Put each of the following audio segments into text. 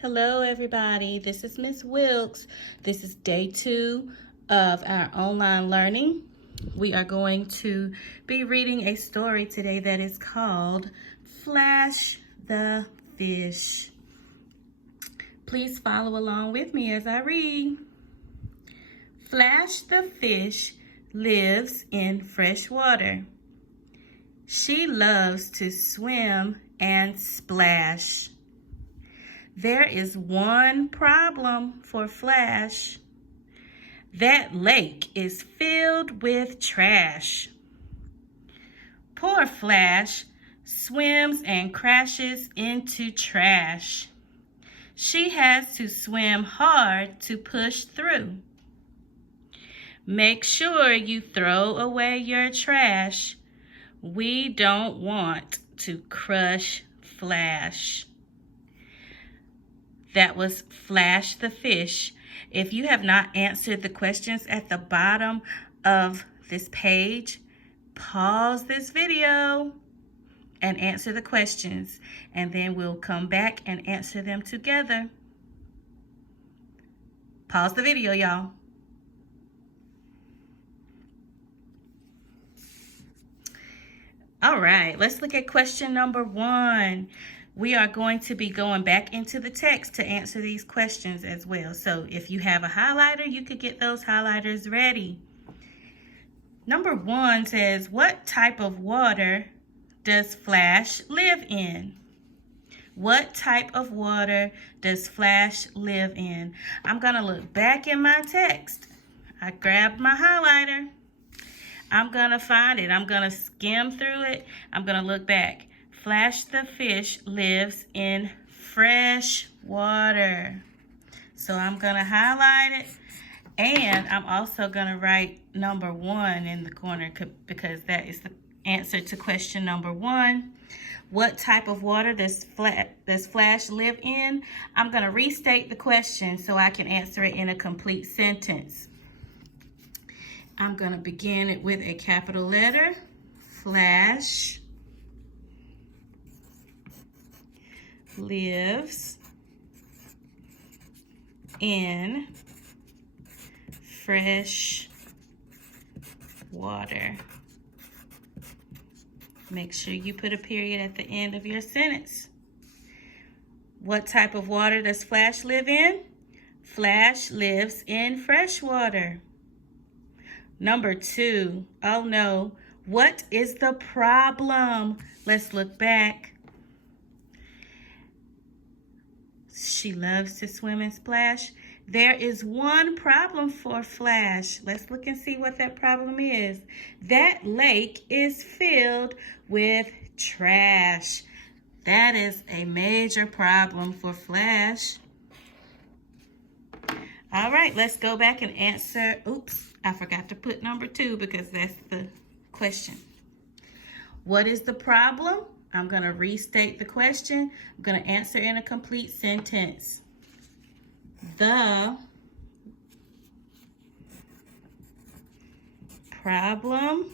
Hello everybody, this is Miss Wilkes. This is day 2 of our online learning. We are going to be reading a story today that is called Flash the Fish. Please follow along with me as I read. Flash the fish lives in fresh water. She loves to swim and splash. There is one problem for Flash. That lake is filled with trash. Poor Flash swims and crashes into trash. She has to swim hard to push through. Make sure you throw away your trash. We don't want to crush Flash. That was Flash the Fish. If you have not answered the questions at the bottom of this page, pause this video and answer the questions, and then we'll come back and answer them together. Pause the video, y'all. All right, let's look at question number 1. We are going to be going back into the text to answer these questions as well. So if you have a highlighter, you could get those highlighters ready. Number 1 says, what type of water does Flash live in? What type of water does Flash live in? I'm going to look back in my text. I grabbed my highlighter. I'm going to find it. I'm going to skim through it. I'm going to look back. Flash the fish lives in fresh water. So I'm going to highlight it. And I'm also going to write number 1 in the corner because that is the answer to question number 1. What type of water does Flash live in? I'm going to restate the question so I can answer it in a complete sentence. I'm going to begin it with a capital letter. Flash lives in fresh water. Make sure you put a period at the end of your sentence. What type of water does Flash live in? Flash lives in fresh water. Number 2, oh no, what is the problem? Let's look back. She loves to swim and splash. There is one problem for Flash. Let's look and see what that problem is. That lake is filled with trash. That is a major problem for Flash. All right, let's go back and answer. Oops, I forgot to put number 2 because that's the question. What is the problem? I'm going to restate the question. I'm going to answer in a complete sentence. The problem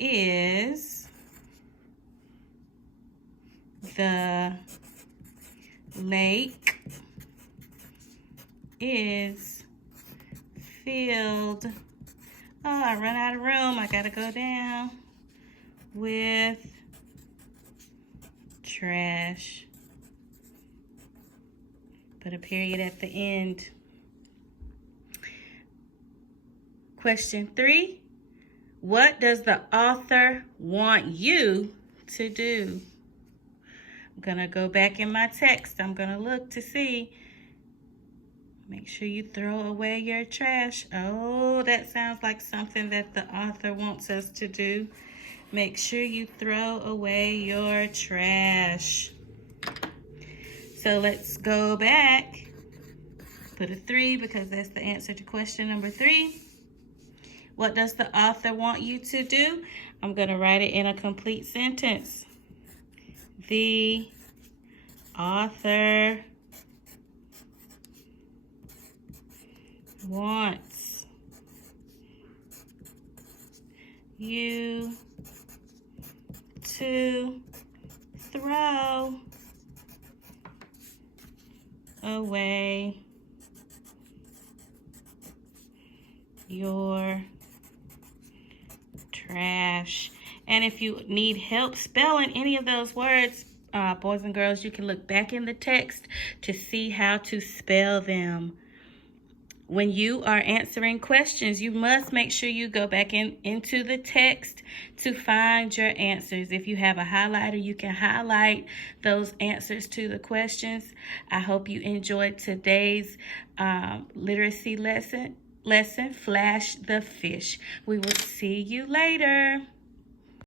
is the lake is filled. Oh, I run out of room. I gotta go down with trash. Put a period at the end. Question 3. What does the author want you to do? I'm gonna go back in my text. I'm gonna look to see. Make sure you throw away your trash. Oh, that sounds like something that the author wants us to do. Make sure you throw away your trash. So let's go back. Put a 3 because that's the answer to question number 3. What does the author want you to do? I'm going to write it in a complete sentence. The author wants you to throw away your trash. And if you need help spelling any of those words, boys and girls, you can look back in the text to see how to spell them. When you are answering questions, you must make sure you go back into the text to find your answers. If you have a highlighter, you can highlight those answers to the questions. I hope you enjoyed today's literacy lesson, Flash the Fish. We will see you later.